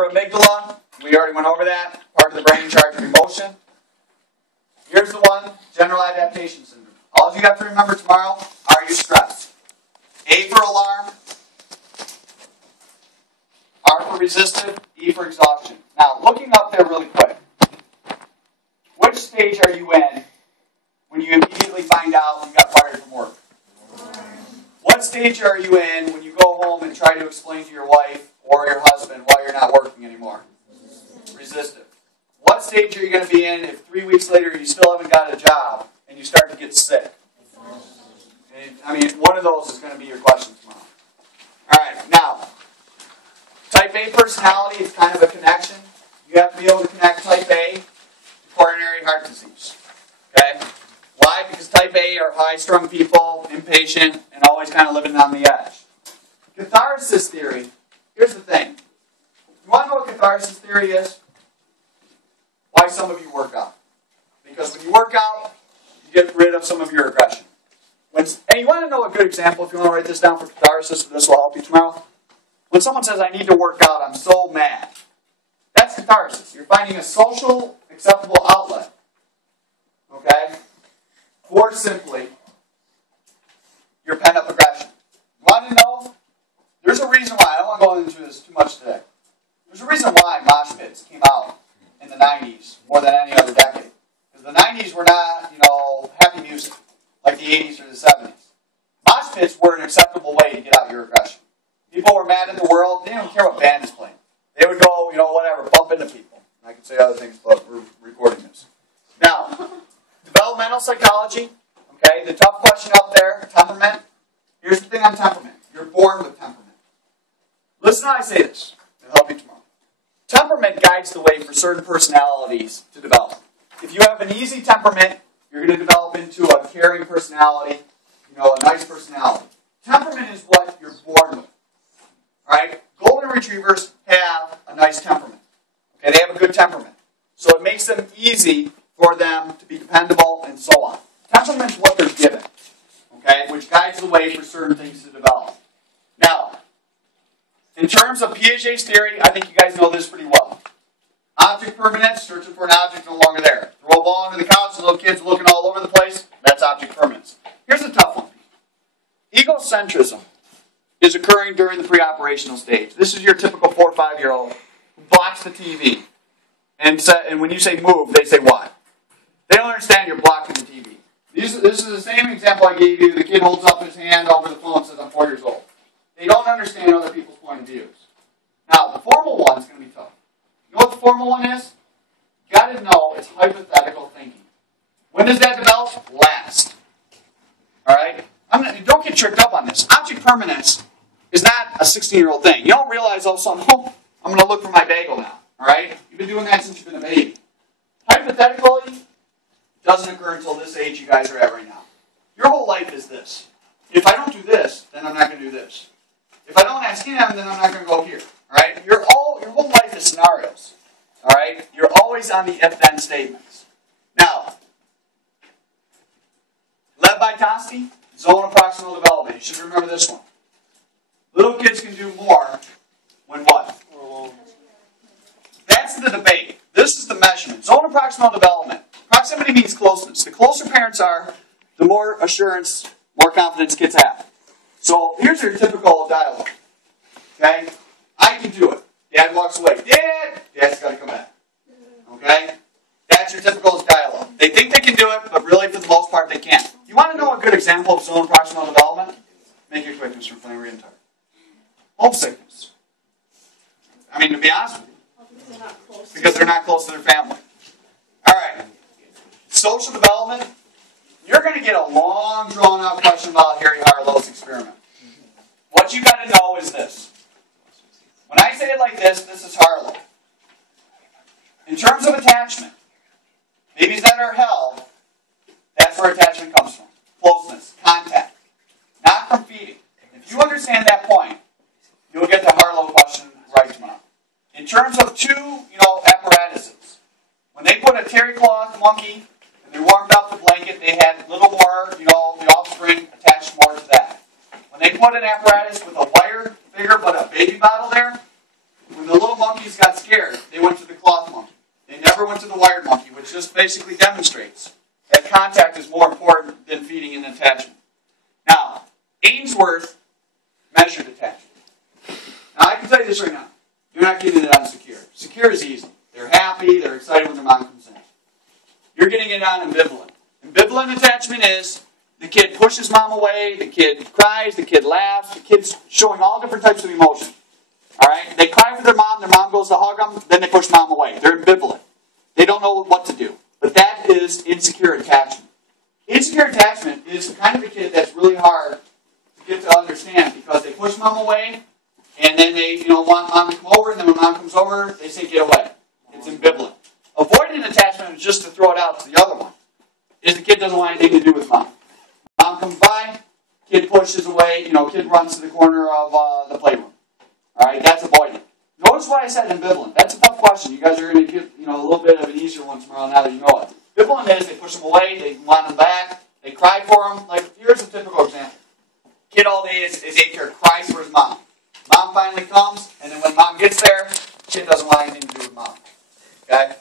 over amygdala. We already went over that. Part of the brain in charge of emotion. Here's the one, general adaptation syndrome. All you have to remember tomorrow, are you stressed? A for alarm, R for resistive, E for exhaustion. Now, looking up there really quick. Which stage are you in when you immediately find out you got fired from work? What stage are you in when you go home and try to explain to your wife or your husband why you're not working anymore? Resistive. What stage are you going to be in if 3 weeks later you still haven't got a job and you start to get sick? And, one of those is going to be your question tomorrow. Alright, now, type A personality is kind of a connection. You have to be able to connect type A to coronary heart disease. Okay? Why? Because type A are high-strung people, impatient, and always kind of living on the edge. Catharsis theory, here's the thing. You want to know what catharsis theory is? Why some of you work out. Because when you work out, you get rid of some of your aggression. And you want to know a good example, if you want to write this down for catharsis, this will help you tomorrow. When someone says, I need to work out, I'm so mad. That's catharsis. You're finding a social, acceptable outlet. Okay? Or simply, your pent-up aggression. You want to know? There's a reason why. I don't want to go into this too much today. There's a reason why mosh pits came out in the 90s more than any other decade. Because the 90s were not, happy music like the 80s or the 70s. Mosh pits were an acceptable way to get out your aggression. People were mad at the world. They didn't care what band is playing. They would go, whatever, bump into people. I could say other things, but we're recording this. Now, developmental psychology. Okay, the tough question up there, temperament. Here's the thing on temperament. You're born with temperament. Listen how I say this. It'll help you tomorrow. Temperament guides the way for certain personalities to develop. If you have an easy temperament, you're going to develop into a caring personality, a nice personality. Temperament is what you're born with. Alright? Golden Retrievers have a nice temperament. Okay, they have a good temperament. So it makes them easy for them to be dependable and so on. Temperament is what they're given. Okay, which guides the way for certain things to develop. Now, in terms of Piaget's theory, I think you guys know this pretty well. Object permanence, searching for an object no longer there. Throw a ball under the couch, the little kids looking all over the place, that's object permanence. Here's a tough one. Egocentrism is occurring during the pre-operational stage. This is your typical 4 or 5-year-old who blocks the TV. And when you say move, they say what? They don't understand you're blocking the TV. This is the same example I gave you. The kid holds up his hand over the phone and says, I'm 4 years old. They don't understand other people's point of views. Now, the formal one is going to be tough. You know what the formal one is? You got to know it's hypothetical thinking. When does that develop? Last. Alright? Don't get tricked up on this. Object permanence is not a 16-year-old thing. You don't realize all of a sudden, I'm going to look for my bagel now. Alright? You've been doing that since you've been a baby. Hypothetically, it doesn't occur until this age you guys are at right now. Your whole life is this. If I don't do this, then I'm not going to do this. If I don't ask him, then I'm not going to go here. Alright? Your whole life is scenarios. Alright? You're always on the if-then statements. Now, Lev Vygotsky, zone of proximal development. You should remember this one. Little kids can do more when what? That's the debate. This is the measurement. Zone of proximal development. Proximity means closeness. The closer parents are, the more assurance, more confidence kids have. So here's your typical dialogue. Okay? I can do it. Dad walks away. Dad's got to come back. Okay? That's your typical dialogue. They think they can do it, but really for the most part they can't. You want to know a good example of zone of proximal development? Make it quick, Mr. Flannery and Tart. Homesickness. To be honest with you. Because they're not close to their family. Alright. Social development. You're going to get a long, drawn-out question about Harry Harlow's experiment. What you got to know is this. When I say it like this is Harlow. In terms of attachment, babies that are held, that's where attachment comes from. Closeness, contact. Not from feeding. If you understand that point, you'll get the Harlow question right tomorrow. In terms of two, apparatuses. When they put a terry cloth monkey and they warmed up the blanket, they had a little more, the offspring attached more to that. When they put an apparatus with a wired figure but a baby bottle there, when the little monkeys monkeys got scared, they went to the cloth monkey. They never went to the wired monkey, which just basically demonstrates that contact is more important than feeding and attachment. Now, Ainsworth measured attachment. Now, I can tell you this right now. You're not getting it on secure. Secure is easy. They're happy, they're excited when their mom comes in. You're getting it on ambivalent. Ambivalent attachment is the kid pushes mom away, the kid cries, the kid laughs, the kid's showing all different types of emotion. Alright? They cry for their mom goes to hug them, then they push mom away. They're ambivalent. They don't know what to do. But that is insecure attachment. Insecure attachment is the kind of a kid that's really hard to get to understand because they push mom away, and then they want mom to come over, and then when mom comes over, they say get away. It's ambivalent. Avoidant attachment is just to throw it out to the other one. Is the kid doesn't want anything to do with mom. Mom comes by, kid pushes away, kid runs to the corner of the playroom. Alright, that's avoidant. Notice why I said ambivalent. That's a tough question. You guys are going to get a little bit of an easier one tomorrow now that you know it. Ambivalent is they push them away, they want them back, they cry for them. Like, here's a typical example. Kid all day is 8 here, cries for his mom. Mom finally comes, and then when mom gets there, kid doesn't want anything to do with mom. Okay?